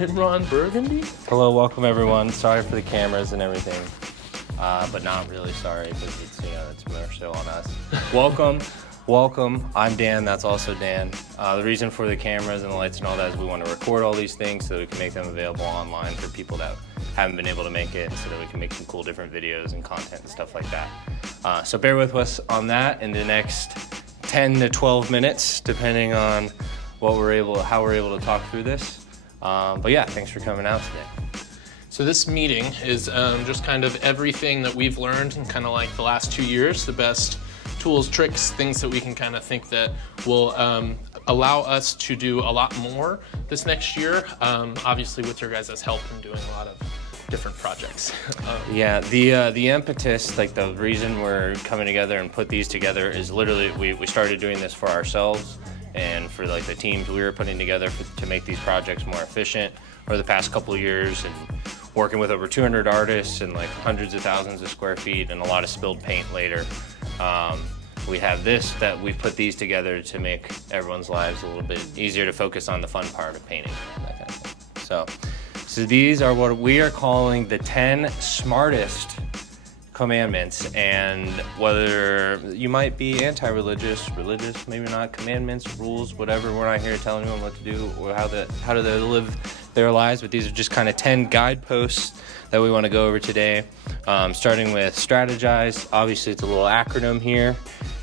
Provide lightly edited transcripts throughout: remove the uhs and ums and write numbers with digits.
Ron Burgundy? Hello, welcome everyone. Sorry for the cameras and everything, but not really sorry because it's, it's more so on us. Welcome. I'm Dan, that's also Dan. The reason for the cameras and the lights and all that is we want to record all these things so that we can make them available online for people that haven't been able to make it, so that we can make some cool different videos and content and stuff like that. So bear with us on that in the next 10 to 12 minutes, depending on how we're able to talk through this. But yeah, thanks for coming out today. So this meeting is just kind of everything that we've learned in kind of like the last 2 years, the best tools, tricks, things that we can kind of think that will allow us to do a lot more this next year, obviously with your guys' help in doing a lot of different projects. Yeah, the impetus, like the reason we're coming together and put these together is literally we started doing this for ourselves and for like the teams we were putting together to make these projects more efficient over the past couple of years, and working with over 200 artists and like hundreds of thousands of square feet and a lot of spilled paint later. We have this, that we've put these together to make everyone's lives a little bit easier to focus on the fun part of painting, that kind of thing. So these are what we are calling the 10 smartest commandments, and whether you might be anti-religious, religious, maybe not, commandments, rules, whatever, we're not here telling them what to do or how do they live their lives, but these are just kind of 10 guideposts that we want to go over today. Starting with Strategize. Obviously it's a little acronym here.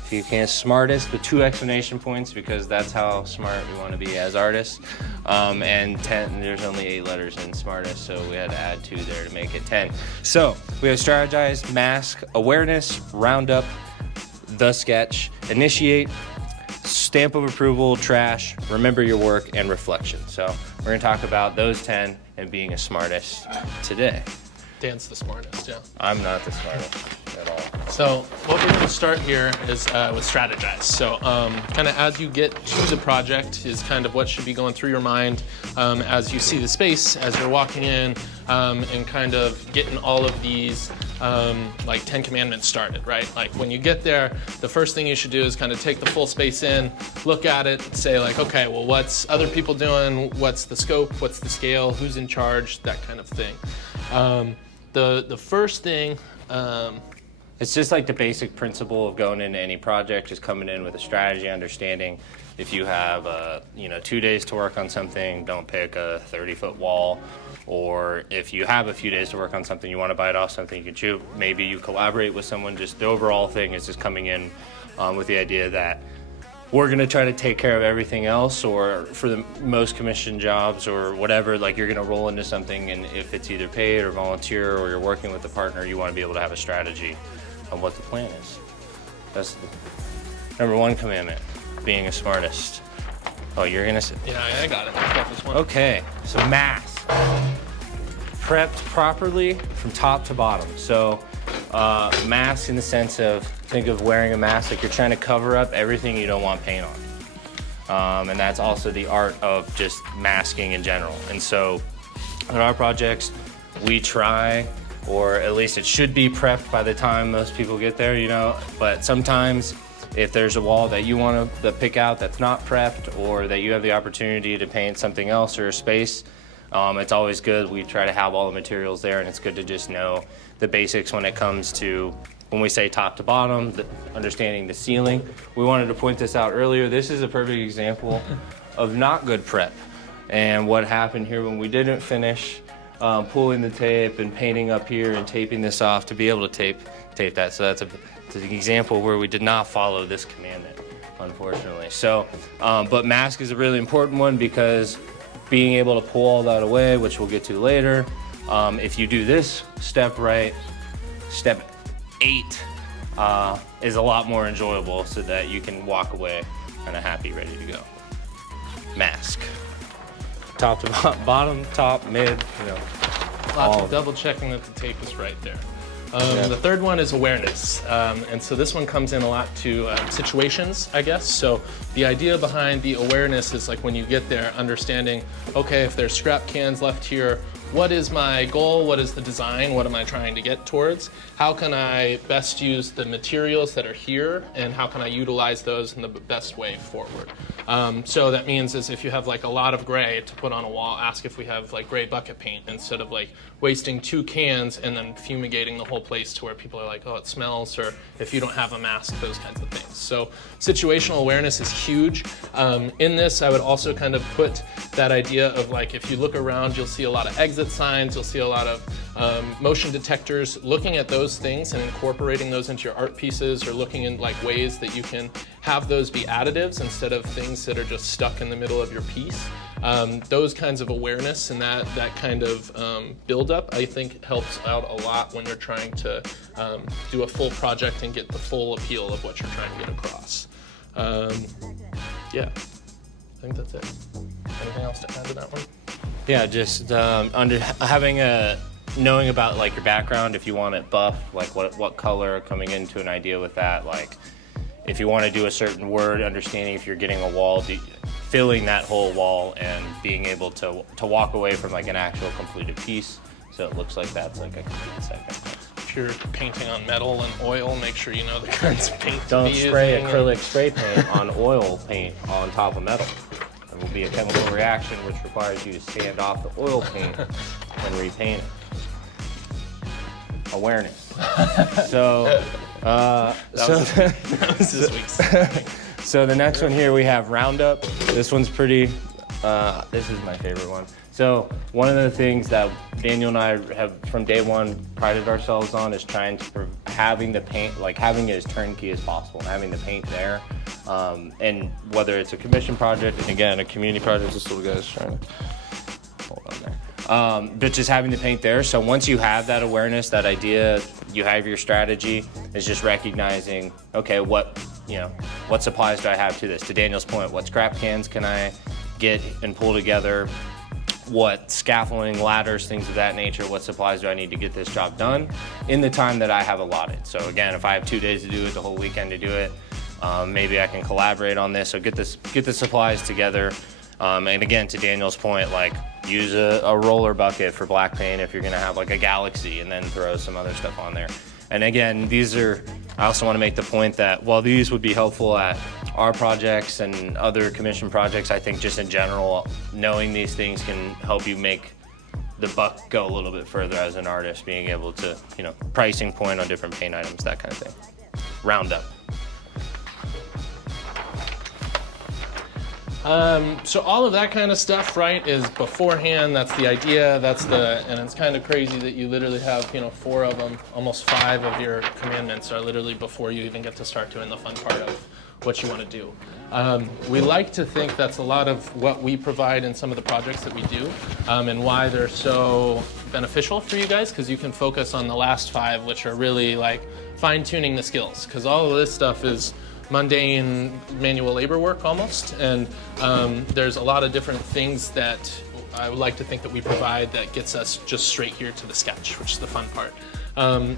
If you can, SMARTIST with 2 exclamation points, because that's how smart we want to be as artists. And 10, there's only 8 letters in SMARTIST, so we had to add 2 there to make it 10. So we have Strategize, Mask, Awareness, Roundup, The Sketch, Initiate, Stamp of Approval, Trash, Remember Your Work, and Reflection. So we're going to talk about those 10 and being a smartist today. Dan's the smartest, yeah. I'm not the smartest at all. So what we're going to start here is with Strategize. So kind of as you get to the project is kind of what should be going through your mind as you see the space, as you're walking in, and kind of getting all of these like 10 commandments started, right? Like when you get there, the first thing you should do is kind of take the full space in, look at it, say like, okay, well, what's other people doing? What's the scope? What's the scale? Who's in charge? That kind of thing. The first thing, it's just like the basic principle of going into any project, just coming in with a strategy, understanding if you have 2 days to work on something, don't pick a 30-foot wall. Or if you have a few days to work on something, you want to bite off something you can chew, maybe you collaborate with someone. Just the overall thing is just coming in with the idea that we're going to try to take care of everything else, or for the most commission jobs or whatever, like you're going to roll into something, and if it's either paid or volunteer or you're working with a partner, you want to be able to have a strategy on what the plan is. That's the number 1 commandment, being a smartist. Oh, you're going to say? Yeah, I got it. I got this one. Okay, so mask. Prepped properly from top to bottom. So mask in the sense of, think of wearing a mask like you're trying to cover up everything you don't want paint on. And that's also the art of just masking in general. And so in our projects, we try, or at least it should be prepped by the time most people get there, but sometimes if there's a wall that you want to pick out that's not prepped, or that you have the opportunity to paint something else or a space, it's always good. We try to have all the materials there, and it's good to just know the basics when it comes to, when we say top to bottom, understanding the ceiling. We wanted to point this out earlier. This is a perfect example of not good prep, and what happened here when we didn't finish pulling the tape and painting up here and taping this off to be able to tape that. So that's an example where we did not follow this commandment, unfortunately. So, but mask is a really important one, because being able to pull all that away, which we'll get to later, if you do this step right, step 8 is a lot more enjoyable, so that you can walk away kind of happy, ready to go. Mask. Top to bottom, top, mid, Lots of double checking that the tape is right there. The third one is awareness. And so this one comes in a lot to situations, I guess. So the idea behind the awareness is like when you get there, understanding, okay, if there's scrap cans left here, what is my goal? What is the design? What am I trying to get towards? How can I best use the materials that are here, and how can I utilize those in the best way forward? So that means is if you have like a lot of gray to put on a wall, ask if we have like gray bucket paint instead of like wasting 2 cans and then fumigating the whole place to where people are like, oh, it smells, or if you don't have a mask, those kinds of things. So situational awareness is huge. In this, I would also kind of put that idea of like, if you look around, you'll see a lot of exit signs, you'll see a lot of motion detectors. Looking at those things and incorporating those into your art pieces, or looking in like ways that you can have those be additives instead of things that are just stuck in the middle of your piece. Those kinds of awareness and that kind of buildup, I think, helps out a lot when you're trying to do a full project and get the full appeal of what you're trying to get across. Yeah, I think that's it. Anything else to add to that one? Yeah, just knowing about like your background, if you want it buff, like what color, coming into an idea with that, like if you want to do a certain word, understanding if you're getting a wall, filling that whole wall and being able to walk away from like an actual completed piece, so it looks like that's like a complete segment. If you're painting on metal and oil, make sure you know the kinds of paint Don't to be spray using. acrylic spray paint on oil paint on top of metal. There will be a chemical reaction which requires you to sand off the oil paint and repaint it. Awareness. So, That was this week's thing. so the next one here we have Roundup. This one's pretty, this is my favorite one. So one of the things that Daniel and I have from day one prided ourselves on is trying to having the paint, like having it as turnkey as possible, having the paint there. And whether it's a commission project, and again, a community project, this little guy's trying to hold on there. But just having the paint there. So once you have that awareness, that idea, you have your strategy, is just recognizing, okay, what supplies do I have to this? To Daniel's point, what scrap cans can I get and pull together? What scaffolding, ladders, things of that nature, what supplies do I need to get this job done in the time that I have allotted? So again, if I have 2 days to do it, the whole weekend to do it, maybe I can collaborate on this. So get the supplies together. And again, to Daniel's point, like use a roller bucket for black paint if you're gonna have like a galaxy, and then throw some other stuff on there. And again, I also want to make the point that while these would be helpful at our projects and other commission projects, I think just in general, knowing these things can help you make the buck go a little bit further as an artist, being able to, pricing point on different paint items, that kind of thing. Roundup. So all of that kind of stuff, right, is beforehand. That's the idea. And it's kind of crazy that you literally have, 4 of them, almost 5 of your commandments are literally before you even get to start doing the fun part of what you want to do. We like to think that's a lot of what we provide in some of the projects that we do, and why they're so beneficial for you guys, because you can focus on the last 5, which are really like fine-tuning the skills, because all of this stuff is mundane manual labor work almost, and there's a lot of different things that I would like to think that we provide that gets us just straight here to the sketch, which is the fun part.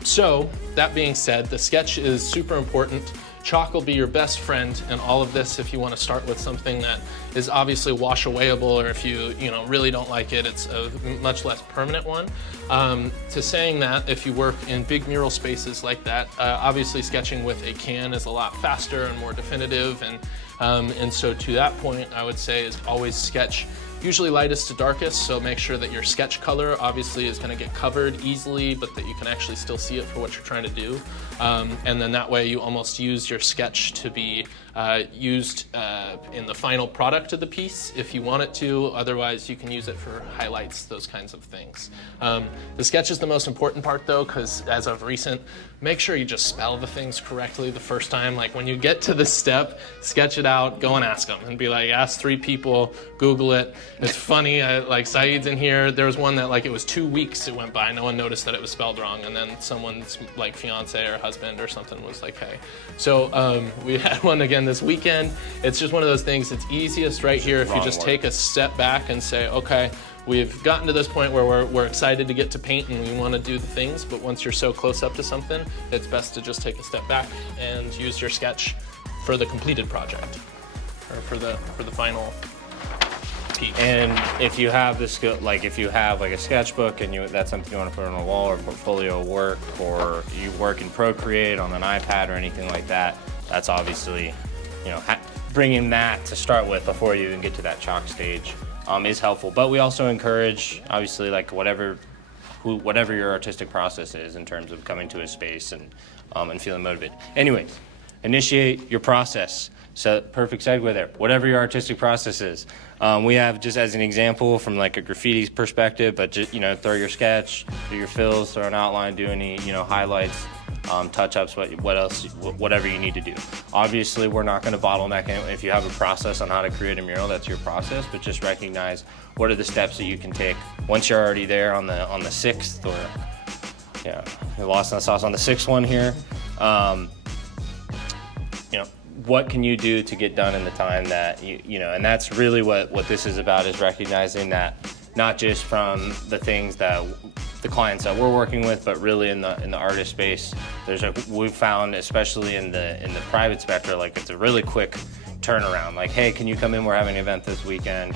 So that being said, the sketch is super important. Chalk will be your best friend in all of this if you want to start with something that is obviously wash awayable, or if you really don't like it, it's a much less permanent one. To saying that, if you work in big mural spaces like that, obviously sketching with a can is a lot faster and more definitive, and so to that point, I would say is always sketch usually lightest to darkest, so make sure that your sketch color obviously is going to get covered easily, but that you can actually still see it for what you're trying to do. And then that way you almost use your sketch to be used in the final product of the piece if you want it to. Otherwise, you can use it for highlights, those kinds of things. The sketch is the most important part though, because as of recent, make sure you just spell the things correctly the first time. Like when you get to this step, sketch it out, go and ask them, and be like, ask 3 people, Google it. It's funny, like Saeed's in here, there was one that like it was 2 weeks it went by, no one noticed that it was spelled wrong, and then someone's like fiance or husband or something was like, hey. So we had one again this weekend. It's just one of those things, it's easiest right here if you just take a step back and say, okay, we've gotten to this point where we're excited to get to paint and we want to do the things, but once you're so close up to something, it's best to just take a step back and use your sketch for the completed project, or for the final peak. And if you have the skill, like if you have like a sketchbook and that's something you want to put on a wall or portfolio work, or you work in Procreate on an iPad or anything like that, that's obviously, you know, bringing that to start with before you even get to that chalk stage is helpful. But we also encourage, obviously, like whatever your artistic process is in terms of coming to a space and feeling motivated. Anyways, initiate your process. So perfect segue there. Whatever your artistic process is. We have, just as an example from like a graffiti perspective, but just, you know, throw your sketch, do your fills, throw an outline, do any, you know, highlights, touch-ups, whatever you need to do. Obviously, we're not going to bottleneck it. If you have a process on how to create a mural, that's your process, but just recognize what are the steps that you can take once you're already there on the sixth, or yeah, lost in the sauce on the sixth one here. You know, what can you do to get done in the time that you know, and that's really what this is about, is recognizing that not just from the things that the clients that we're working with, but really in the artist space, we've found, especially in the private spectrum, like it's a really quick turnaround. Like, hey, can you come in? We're having an event this weekend.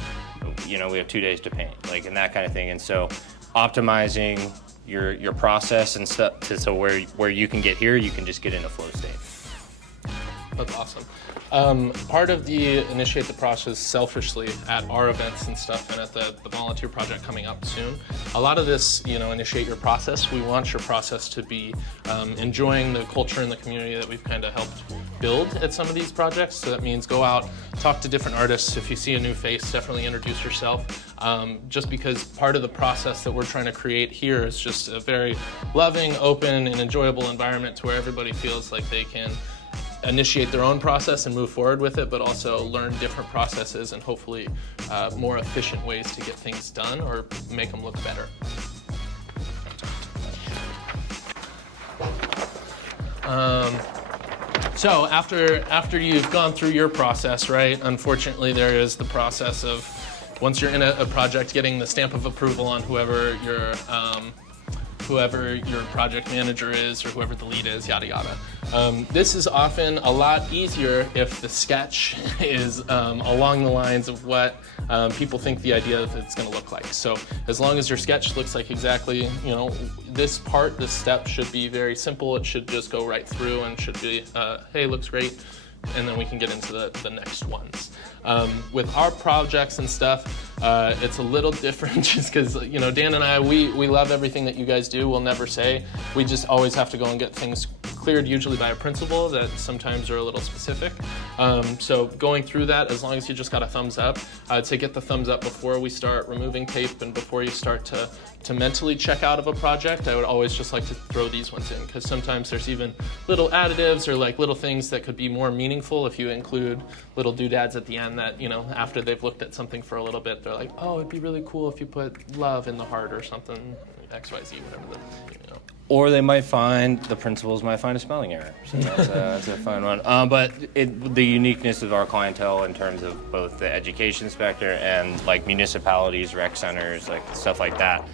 You know, we have 2 days to paint, like, and that kind of thing. And so, optimizing your process and stuff so where you can get here, you can just get in a flow state. That's awesome. Part of the initiate the process selfishly at our events and stuff, and at the volunteer project coming up soon, a lot of this, you know, initiate your process. We want your process to be enjoying the culture and the community that we've kind of helped build at some of these projects. So that means go out, talk to different artists. If you see a new face, definitely introduce yourself. Just because part of the process that we're trying to create here is just a very loving, open, and enjoyable environment to where everybody feels like they can initiate their own process and move forward with it, but also learn different processes and hopefully more efficient ways to get things done or make them look better. So after you've gone through your process, right, unfortunately there is the process of, once you're in a project, getting the stamp of approval on whoever your project manager is, or whoever the lead is, yada yada. This is often a lot easier if the sketch is along the lines of what people think the idea of it's going to look like. So as long as your sketch looks like exactly, you know, this step should be very simple. It should just go right through and should be, hey, looks great. And then we can get into the next ones. With our projects and stuff, it's a little different just because, you know, Dan and I, we love everything that you guys do. We'll never say. We just always have to go and get things cleared, usually by a principal that sometimes are a little specific. So going through that, as long as you just got a thumbs up, I'd say get the thumbs up before we start removing tape and before you start to mentally check out of a project. I would always just like to throw these ones in, because sometimes there's even little additives or like little things that could be more meaningful if you include little doodads at the end that, you know, after they've looked at something for a little bit, they're like, oh, it'd be really cool if you put love in the heart or something, XYZ, whatever the, you know. Or the principals might find a spelling error. So that's a fun one. But the uniqueness of our clientele in terms of both the education inspector and like municipalities, rec centers, like stuff like that,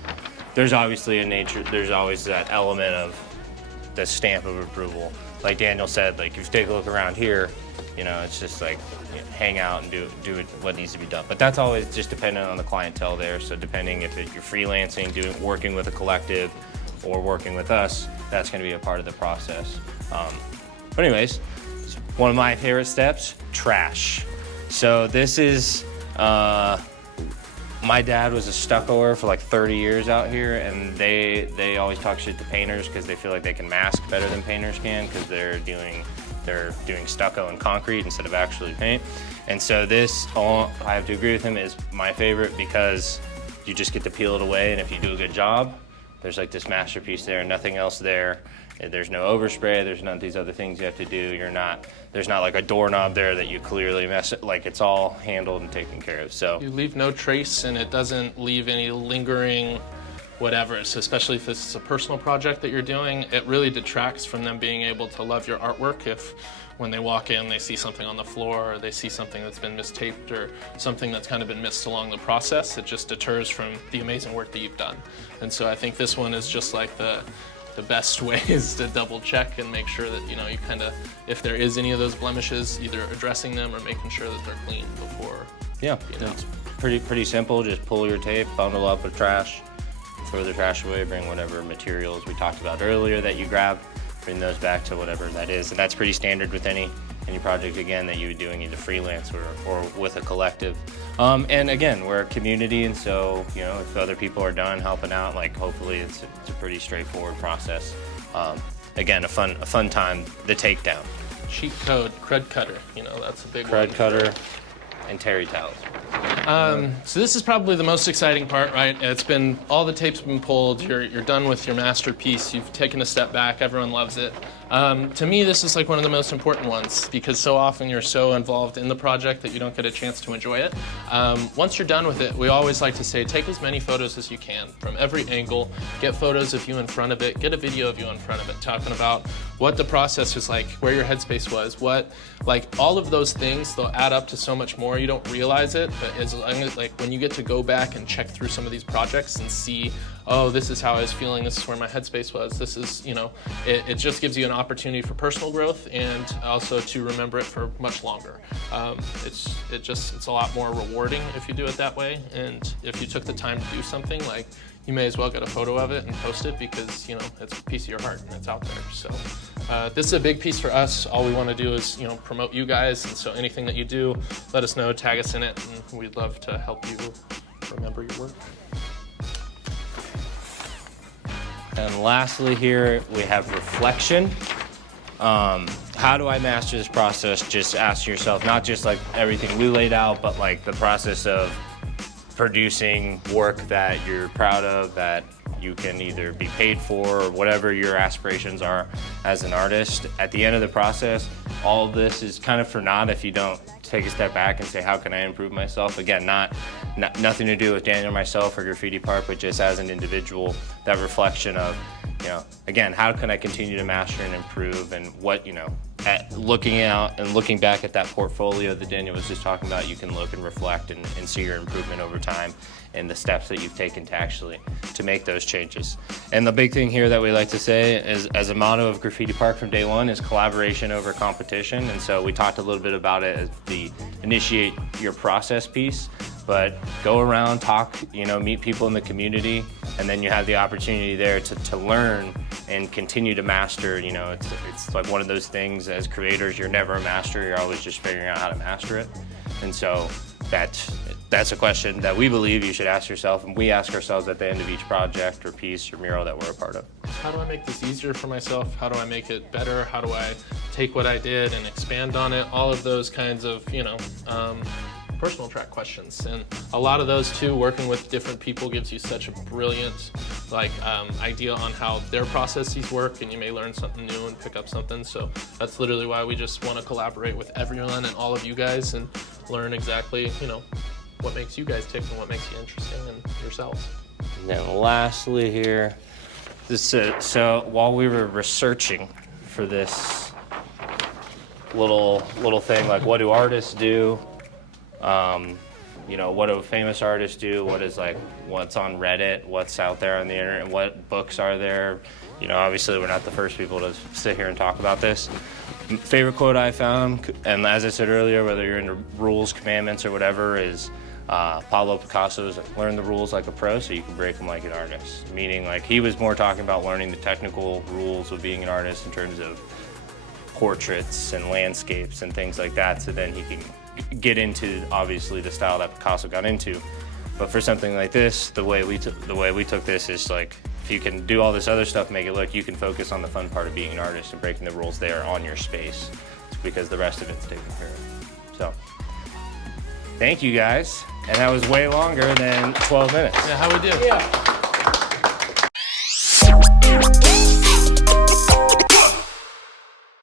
there's always that element of the stamp of approval. Like Daniel said, like if you take a look around here, you know, it's just like, you know, hang out and do what needs to be done. But that's always just dependent on the clientele there. So depending if you're freelancing, working with a collective, or working with us, that's going to be a part of the process. But anyways, one of my favorite steps, trash. So this is, my dad was a stuccoer for like 30 years out here, and they always talk shit to painters because they feel like they can mask better than painters can, because they're doing stucco and concrete instead of actually paint. And so this, I have to agree with him, is my favorite because you just get to peel it away, and if you do a good job, there's like this masterpiece there, nothing else there. There's no overspray, there's none of these other things you have to do. There's not like a doorknob there that you clearly mess it, like it's all handled and taken care of. So you leave no trace, and it doesn't leave any lingering whatever. So especially if this is a personal project that you're doing, it really detracts from them being able to love your artwork if when they walk in, they see something on the floor, or they see something that's been mistaped, or something that's kind of been missed along the process. It just deters from the amazing work that you've done. And so I think this one is just like the best way is to double check and make sure that, you know, you kind of, if there is any of those blemishes, either addressing them or making sure that they're clean Yeah, it's pretty simple. Just pull your tape, bundle up with trash, throw the trash away, bring whatever materials we talked about earlier that you grab, bring those back to whatever that is. And that's pretty standard with any project, again, that you would doing either freelance or with a collective. And again, we're a community, and so, you know, if other people are done helping out, like, hopefully it's a pretty straightforward process. Again, a fun time, the takedown. Cheat code, crud cutter, you know, that's a big Crud one. cutter and terry towels. So this is probably the most exciting part, right? It's been, all the tape's been pulled, you're done with your masterpiece, you've taken a step back, everyone loves it. To me, this is like one of the most important ones because so often you're so involved in the project that you don't get a chance to enjoy it. Once you're done with it, we always like to say, take as many photos as you can from every angle, get photos of you in front of it, get a video of you in front of it, talking about what the process was like, where your headspace was, like all of those things, they'll add up to so much more. You don't realize it, but as long as, like, when you get to go back and check through some of these projects and see, oh, this is how I was feeling, this is where my headspace was, this is, you know, it just gives you an opportunity for personal growth and also to remember it for much longer. It's a lot more rewarding if you do it that way, and if you took the time to do something, like, you may as well get a photo of it and post it because, you know, it's a piece of your heart and it's out there. So this is a big piece for us. All we want to do is, you know, promote you guys, and so anything that you do, let us know, tag us in it, and we'd love to help you remember your work. And lastly here, we have reflection. How do I master this process? Just ask yourself, not just like everything we laid out, but like the process of producing work that you're proud of, that you can either be paid for, or whatever your aspirations are as an artist. At the end of the process, all of this is kind of for naught if you don't take a step back and say, how can I improve myself? Again, nothing to do with Daniel, myself, or Graffiti Park, but just as an individual, that reflection of, you know, again, how can I continue to master and improve, and what, you know, looking out and looking back at that portfolio that Daniel was just talking about, you can look and reflect and see your improvement over time and the steps that you've taken to make those changes. And the big thing here that we like to say is, as a motto of Graffiti Park from day one, is collaboration over competition. And so we talked a little bit about it as the initiate your process piece, but go around, talk, you know, meet people in the community, and then you have the opportunity there to learn and continue to master. You know, it's like one of those things, as creators, you're never a master, you're always just figuring out how to master it. And so that's a question that we believe you should ask yourself, and we ask ourselves at the end of each project or piece or mural that we're a part of. How do I make this easier for myself? How do I make it better? How do I take what I did and expand on it? All of those kinds of, you know, personal track questions. And a lot of those too, working with different people gives you such a brilliant idea on how their processes work, and you may learn something new and pick up something. So that's literally why we just want to collaborate with everyone and all of you guys and learn exactly, you know, what makes you guys tick and what makes you interesting and yourselves. And then lastly here, so while we were researching for this little thing, like, what do artists do? You know, what do famous artists do? What's on Reddit? What's out there on the internet? What books are there? You know, obviously we're not the first people to sit here and talk about this. Favorite quote I found, and as I said earlier, whether you're into rules, commandments, or whatever, is Pablo Picasso's learn the rules like a pro so you can break them like an artist. Meaning, like, he was more talking about learning the technical rules of being an artist in terms of portraits and landscapes and things like that, so then he can get into, obviously, the style that Picasso got into. But for something like this, the way we took this is, like, if you can do all this other stuff, make it look, you can focus on the fun part of being an artist and breaking the rules there on your space, because the rest of it's taken care of. So, thank you guys, and that was way longer than 12 minutes. Yeah, how we do? Yeah.